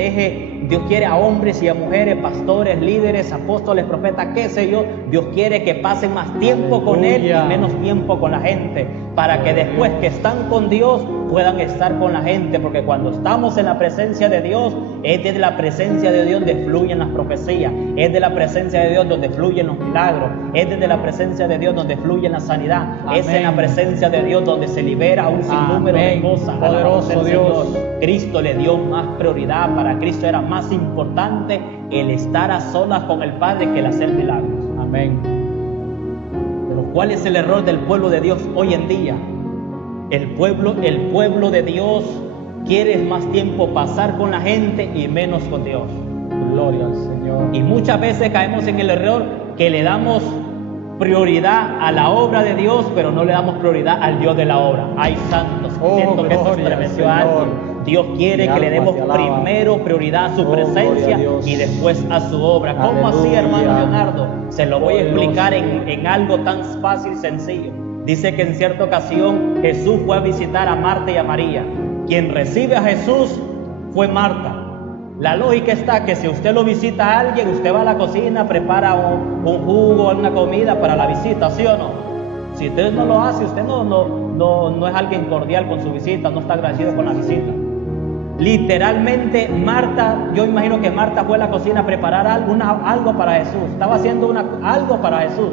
Dios quiere a hombres y a mujeres, pastores, líderes, apóstoles, profetas, qué sé yo. Dios quiere que pasen más tiempo con Él y menos tiempo con la gente, para que después que están con Dios puedan estar con la gente, porque cuando estamos en la presencia de Dios, es desde la presencia de Dios donde fluyen las profecías, es de la presencia de Dios donde fluyen los milagros, es desde la presencia de Dios donde fluye la sanidad. Amén. Es en la presencia de Dios donde se libera un sinnúmero de cosas. Poderoso Dios. Cristo le dio más prioridad. Para Cristo era más importante el estar a solas con el Padre que el hacer milagros. Amén. Pero ¿cuál es el error del pueblo de Dios hoy en día? El pueblo de Dios quiere más tiempo pasar con la gente y menos con Dios. Gloria al Señor. Y muchas veces caemos en el error que le damos prioridad a la obra de Dios, pero no le damos prioridad al Dios de la obra. Ay, santos, siento que esto estremeció a alguien. Dios quiere que le demos primero prioridad a su presencia y después a su obra. ¿Cómo así, hermano Leonardo? Se lo voy a explicar en algo tan fácil y sencillo. Dice que en cierta ocasión Jesús fue a visitar a Marta y a María. Quien recibe a Jesús fue Marta. La lógica está que si usted lo visita a alguien, usted va a la cocina, prepara un jugo, una comida para la visita, ¿sí o no? Si usted no lo hace, usted no es alguien cordial con su visita, no está agradecido con la visita. Literalmente Marta, yo imagino que Marta fue a la cocina a preparar algo para Jesús. Estaba haciendo algo para Jesús.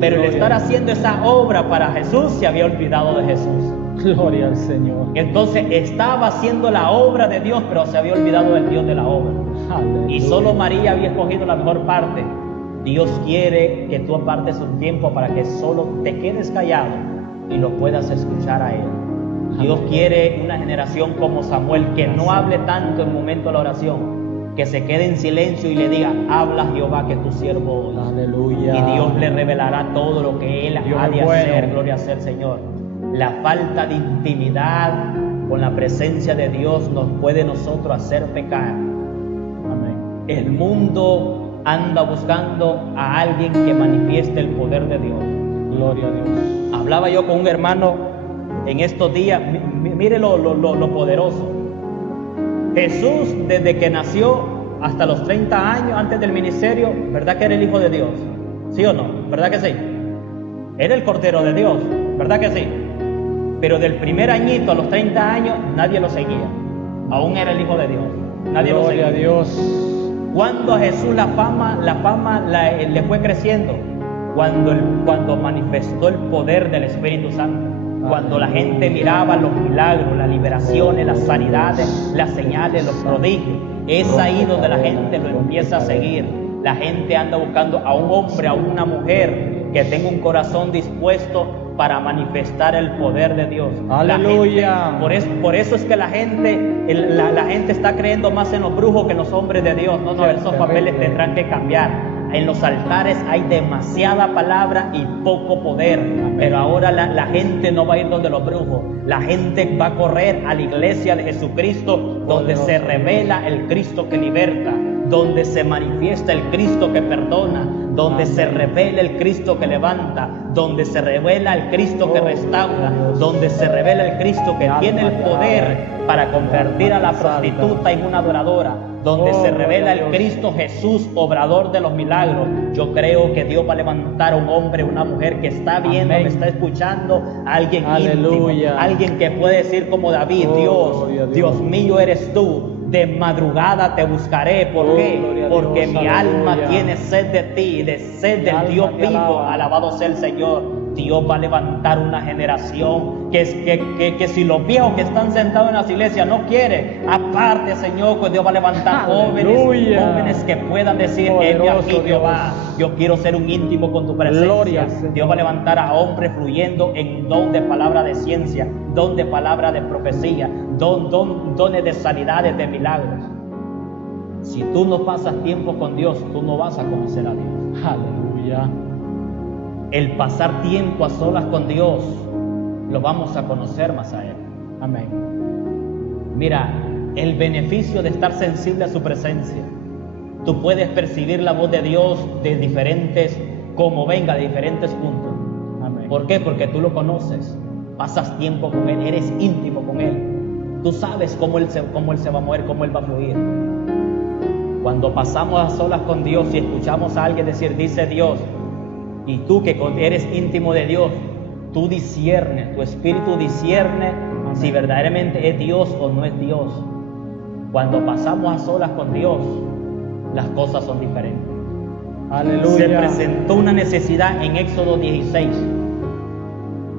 Pero el estar haciendo esa obra para Jesús, se había olvidado de Jesús. Gloria al Señor. Entonces estaba haciendo la obra de Dios, pero se había olvidado del Dios de la obra. Aleluya. Y solo María había escogido la mejor parte. Dios quiere que tú apartes un tiempo para que solo te quedes callado y lo puedas escuchar a Él. Dios quiere una generación como Samuel, que no hable tanto en el momento de la oración, que se quede en silencio y le diga: habla Jehová, que tu siervo oye. Aleluya. Y Dios le revelará todo lo que Él Dios ha de es bueno. hacer. Gloria sea el Señor. La falta de intimidad con la presencia de Dios nos puede nosotros hacer pecar. Amén. El mundo anda buscando a alguien que manifieste el poder de Dios. Gloria a Dios. Hablaba yo con un hermano en estos días. Mire lo poderoso. Jesús, desde que nació hasta los 30 años antes del ministerio, ¿verdad que era el Hijo de Dios? ¿Sí o no? ¿Verdad que sí? Era el Cordero de Dios, ¿verdad que sí? Pero del primer añito a los 30 años nadie lo seguía. Aún era el Hijo de Dios. Nadie lo seguía. Gloria a Dios. Cuando a Jesús la fama le fue creciendo, cuando manifestó el poder del Espíritu Santo. Cuando la gente miraba los milagros, las liberaciones, las sanidades, las señales, los prodigios, es ahí donde la gente lo empieza a seguir. La gente anda buscando a un hombre, a una mujer que tenga un corazón dispuesto para manifestar el poder de Dios. Aleluya. Por eso es que la gente está creyendo más en los brujos que en los hombres de Dios. No, esos papeles tendrán que cambiar. En los altares hay demasiada palabra y poco poder. Pero ahora la gente no va a ir donde los brujos. La gente va a correr a la iglesia de Jesucristo, donde se revela el Cristo que liberta, donde se manifiesta el Cristo que perdona, donde se revela el Cristo que levanta, donde se revela el Cristo que restaura, donde se revela el Cristo que tiene el poder para convertir a la prostituta en una adoradora, donde se revela el Cristo Jesús, obrador de los milagros. Yo creo que Dios va a levantar a un hombre, una mujer que está viendo, que está escuchando, alguien íntimo, alguien que puede decir como David: Dios mío eres tú. De madrugada te buscaré. ¿Por qué? Porque mi alma tiene sed de ti, de sed del Dios vivo. Alabado sea el Señor. Dios va a levantar una generación que si los viejos que están sentados en las iglesias no quieren, aparte, Señor, pues Dios va a levantar jóvenes que puedan decir: heme aquí, Jehová, yo quiero ser un íntimo con tu presencia. Dios va a levantar a hombres fluyendo en don de palabra de ciencia, don de palabra de profecía, dones de sanidades, de milagros. Si tú no pasas tiempo con Dios, tú no vas a conocer a Dios. Aleluya. El pasar tiempo a solas con Dios, lo vamos a conocer más a Él. Amén. Mira, el beneficio de estar sensible a su presencia. Tú puedes percibir la voz de Dios de diferentes, como venga, de diferentes puntos. Amén. ¿Por qué? Porque tú lo conoces, pasas tiempo con Él, eres íntimo con Él. Tú sabes cómo Él se va a mover, cómo Él va a fluir. Cuando pasamos a solas con Dios y escuchamos a alguien decir: dice Dios, y tú que eres íntimo de Dios, tú disciernes, tu espíritu discierne si verdaderamente es Dios o no es Dios. Cuando pasamos a solas con Dios, las cosas son diferentes. Aleluya. Se presentó una necesidad en Éxodo 16.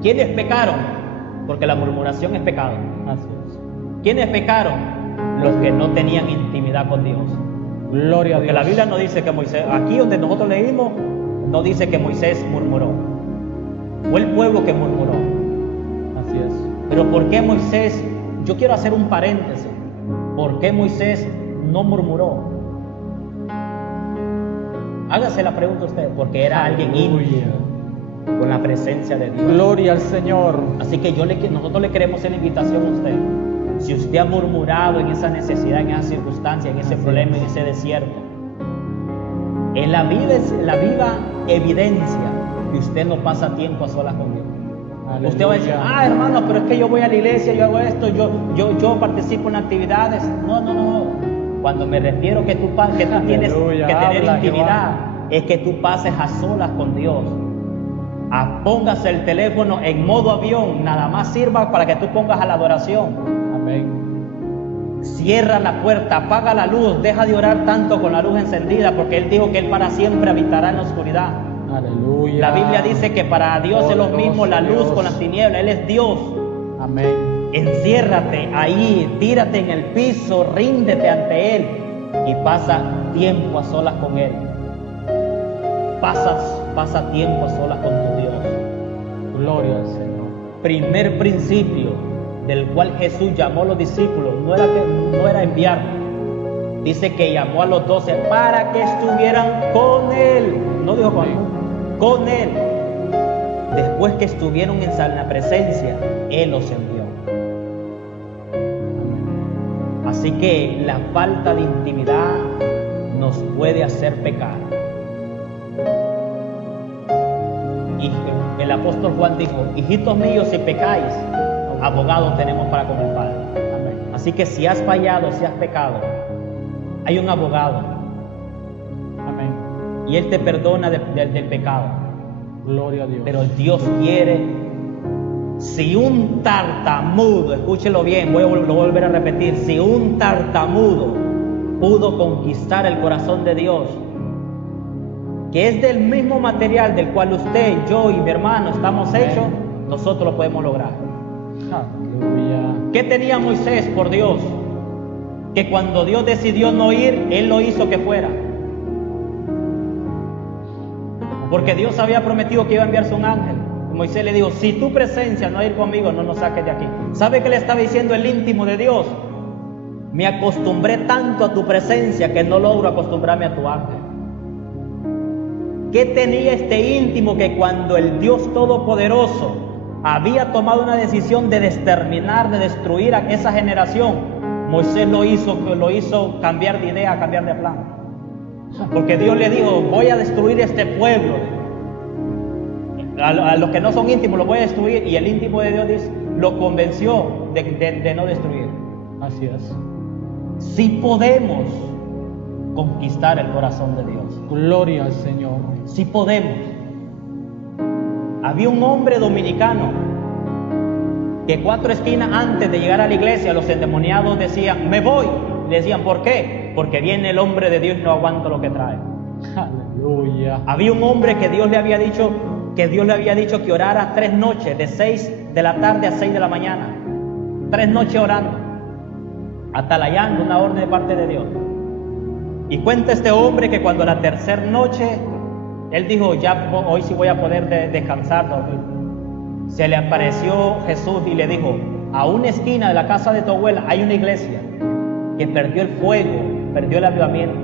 ¿Quiénes pecaron? Porque la murmuración es pecado. Así es. ¿Quiénes pecaron? Los que no tenían intimidad con Dios. Gloria a Dios. Porque la Biblia no dice que Moisés, aquí donde nosotros leímos, no dice que Moisés murmuró. Fue el pueblo que murmuró. Así es. Pero ¿por qué Moisés? Yo quiero hacer un paréntesis. ¿Por qué Moisés no murmuró? Hágase la pregunta usted. Porque era alguien íntimo con la presencia de Dios. Gloria al Señor. Así que nosotros le queremos hacer la invitación a usted. Si usted ha murmurado en esa necesidad, en esa circunstancia, en ese problema, en ese desierto, es la viva evidencia que usted no pasa tiempo a solas con Dios. Aleluya. Usted va a decir: hermano, pero es que yo voy a la iglesia, yo hago esto, yo participo en actividades. No. Cuando me refiero que tú tienes que tener intimidad, es que tú pases a solas con Dios. Póngase el teléfono en modo avión, nada más sirva para que tú pongas a la adoración. Amén. Cierra la puerta, apaga la luz, deja de orar tanto con la luz encendida, porque Él dijo que Él para siempre habitará en la oscuridad. Aleluya. La Biblia dice que para Dios es lo mismo la luz con las tinieblas. Él es Dios. Amén. Enciérrate ahí, tírate en el piso, ríndete ante Él y pasa tiempo a solas con Él. Pasa tiempo a solas con tu Dios. Gloria al Señor. Primer principio del cual Jesús llamó a los discípulos no era enviar. Dice que llamó a los 12 para que estuvieran con Él. No dijo con Él. Después que estuvieron en la presencia, Él los envió. Así que la falta de intimidad nos puede hacer pecar. Y el apóstol Juan dijo: hijitos míos, si pecáis, abogados tenemos para con el Padre. Amén. Así que si has fallado, si has pecado, hay un abogado. Amén. Y Él te perdona del pecado. Gloria a Dios. Pero Dios quiere, si un tartamudo, escúchelo bien, lo voy a volver a repetir, si un tartamudo pudo conquistar el corazón de Dios, que es del mismo material del cual usted, yo y mi hermano estamos hechos, nosotros lo podemos lograr. Aleluya. ¿Qué tenía Moisés por Dios? Que cuando Dios decidió no ir, Él lo hizo que fuera. Porque Dios había prometido que iba a enviarse un ángel. Moisés le dijo, si tu presencia no va a ir conmigo, no nos saques de aquí. ¿Sabe qué le estaba diciendo el íntimo de Dios? Me acostumbré tanto a tu presencia que no logro acostumbrarme a tu arte. ¿Qué tenía este íntimo que cuando el Dios Todopoderoso había tomado una decisión de exterminar, de destruir a esa generación, Moisés lo hizo cambiar de idea, cambiar de plan? Porque Dios le dijo, voy a destruir este pueblo. A los que no son íntimos los voy a destruir, y el íntimo de Dios lo convenció de no destruir. Así es. Sí podemos conquistar el corazón de Dios. Gloria al Señor. Sí podemos. Había un hombre dominicano que 4 esquinas antes de llegar a la iglesia, los endemoniados decían, me voy. Le decían, ¿por qué? Porque viene el hombre de Dios y no aguanto lo que trae. Aleluya. Había un hombre que Dios le había dicho que orara 3 noches, de 6 de la tarde a 6 de la mañana. 3 noches orando, atalayando una orden de parte de Dios. Y cuenta este hombre que cuando la 3ª noche, él dijo, ya hoy sí voy a poder descansar, dormir. Se le apareció Jesús y le dijo, a una esquina de la casa de tu abuela hay una iglesia que perdió el fuego, perdió el avivamiento.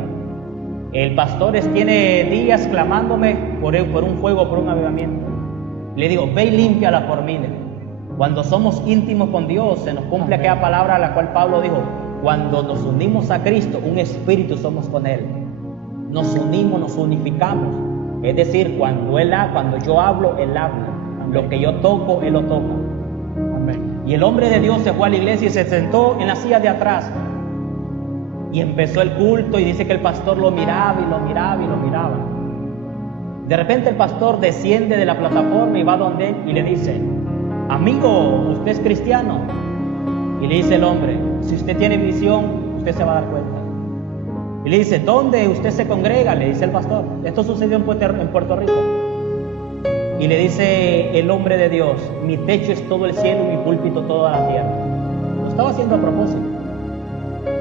El pastor tiene días clamándome por un fuego, por un avivamiento. Le digo, ve y límpiala por mí. Cuando somos íntimos con Dios, se nos cumple aquella palabra a la cual Pablo dijo, cuando nos unimos a Cristo, un espíritu somos con Él. Nos unimos, nos unificamos. Es decir, cuando yo hablo, Él habla. Lo que yo toco, Él lo toca. Amén. Y el hombre de Dios se fue a la iglesia y se sentó en la silla de atrás. Y empezó el culto y dice que el pastor lo miraba y lo miraba y lo miraba. De repente el pastor desciende de la plataforma y va donde él y le dice, amigo, ¿usted es cristiano? Y le dice el hombre, si usted tiene visión, usted se va a dar cuenta. Y le dice, ¿dónde usted se congrega? Le dice el pastor. Esto sucedió en Puerto Rico. Y le dice el hombre de Dios, mi techo es todo el cielo y mi púlpito toda la tierra. Lo estaba haciendo a propósito.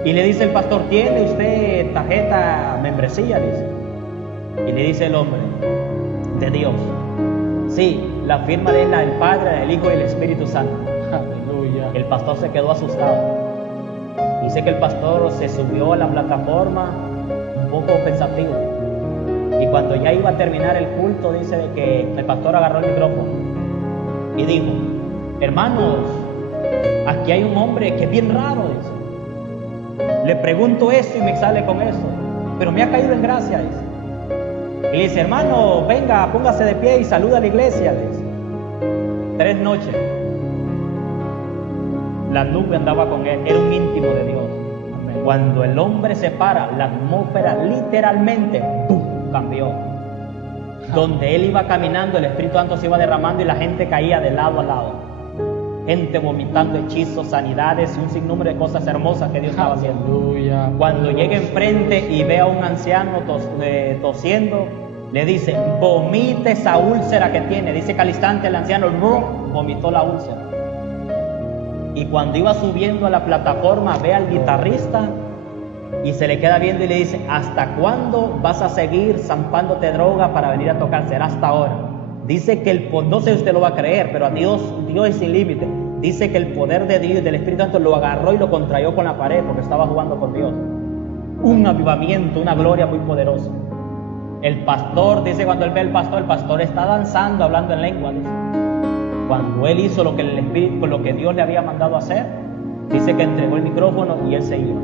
Y le dice el pastor, ¿tiene usted tarjeta membresía? Dice. Y le dice el hombre de Dios, sí, la firma de el Padre, el Hijo y el Espíritu Santo. Aleluya. El pastor se quedó asustado. Dice que el pastor se subió a la plataforma un poco pensativo. Y cuando ya iba a terminar el culto, dice de que el pastor agarró el micrófono y dijo, hermanos, aquí hay un hombre que es bien raro, dice. Le pregunto eso y me sale con eso, pero me ha caído en gracia, dice. Y le dice, hermano, venga, póngase de pie y saluda a la iglesia, dice. 3 noches. La nube andaba con él, era un íntimo de Dios. Amén. Cuando el hombre se para, la atmósfera literalmente ¡pum!, cambió. Donde él iba caminando, el Espíritu Santo se iba derramando y la gente caía de lado a lado. Gente vomitando hechizos, sanidades y un sinnúmero de cosas hermosas que Dios estaba haciendo. Aleluya. Cuando llega enfrente y ve a un anciano tosiendo, le dice, vomite esa úlcera que tiene. Dice que al instante el anciano vomitó la úlcera. Y cuando iba subiendo a la plataforma, ve al guitarrista y se le queda viendo y le dice, ¿hasta cuándo vas a seguir zampándote droga para venir a tocar? Será hasta ahora. Dice que no sé si usted lo va a creer, pero a Dios es sin límite. Dice que el poder de Dios y del Espíritu Santo lo agarró y lo contrayó con la pared porque estaba jugando con Dios. Un avivamiento, una gloria muy poderosa. El pastor, dice, cuando él ve al pastor, el pastor está danzando, hablando en lengua, dice. Cuando él hizo lo que el Espíritu, lo que Dios le había mandado hacer, dice que entregó el micrófono y él se iba.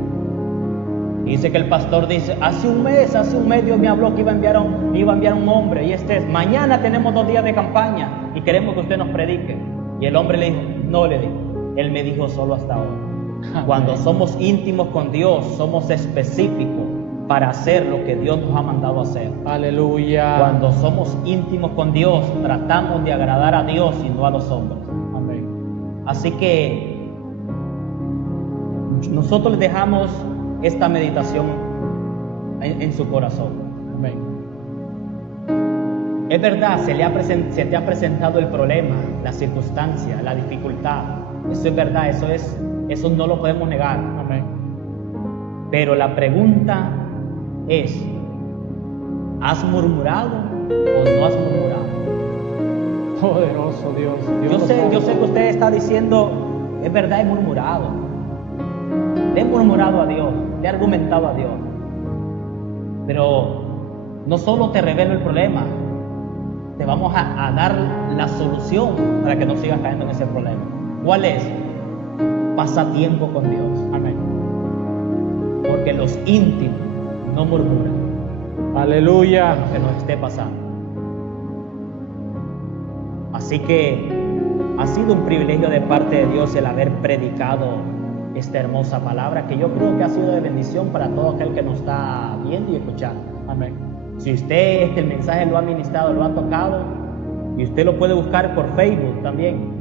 Dice que el pastor dice, hace un mes Dios me habló que iba a enviar un hombre, y mañana tenemos 2 días de campaña y queremos que usted nos predique. Y el hombre le dijo, no, le dijo, él me dijo solo hasta ahora. Cuando somos íntimos con Dios, somos específicos para hacer lo que Dios nos ha mandado hacer. Aleluya. Cuando somos íntimos con Dios, tratamos de agradar a Dios y no a los hombres. Amén. Así que nosotros les dejamos esta meditación en su corazón. Amén. Es verdad, se te ha presentado el problema, la circunstancia, la dificultad. Eso es verdad, eso no lo podemos negar. Amén. Pero la pregunta es, ¿has murmurado o no has murmurado? Poderoso Dios. Yo sé que usted está diciendo, es verdad, he murmurado. Le he murmurado a Dios, le he argumentado a Dios. Pero no solo te revelo el problema, te vamos a dar la solución para que no sigas cayendo en ese problema. ¿Cuál es? Pasa tiempo con Dios. Amén. Porque los íntimos no murmuran. Aleluya. Lo que nos esté pasando. Así que ha sido un privilegio de parte de Dios el haber predicado esta hermosa palabra, que yo creo que ha sido de bendición para todo aquel que nos está viendo y escuchando. Amén. Si usted el mensaje lo ha ministrado, lo ha tocado, y usted lo puede buscar por Facebook también,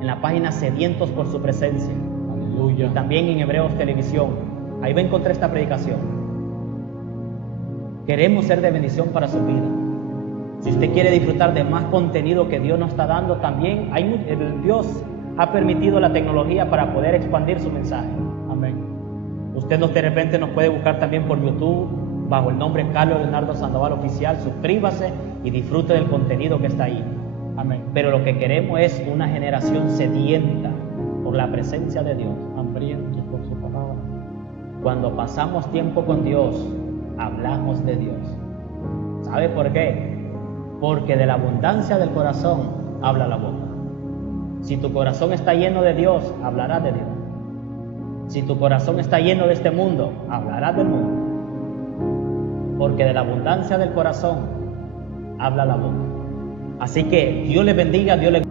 en la página Sedientos por su presencia. Aleluya. Y también en Hebreos Televisión. Ahí va a encontrar esta predicación. Queremos ser de bendición para su vida. Si usted quiere disfrutar de más contenido que Dios nos está dando, también Dios ha permitido la tecnología para poder expandir su mensaje. Amén. Usted de repente nos puede buscar también por YouTube bajo el nombre Carlos Leonardo Sandoval Oficial. Suscríbase y disfrute del contenido que está ahí. Amén. Pero lo que queremos es una generación sedienta por la presencia de Dios. Hambrientos por su palabra. Cuando pasamos tiempo con Dios, hablamos de Dios. ¿Sabe por qué? Porque de la abundancia del corazón habla la boca. Si tu corazón está lleno de Dios, hablarás de Dios. Si tu corazón está lleno de este mundo, hablarás del mundo. Porque de la abundancia del corazón habla la boca. Así que Dios les bendiga, Dios les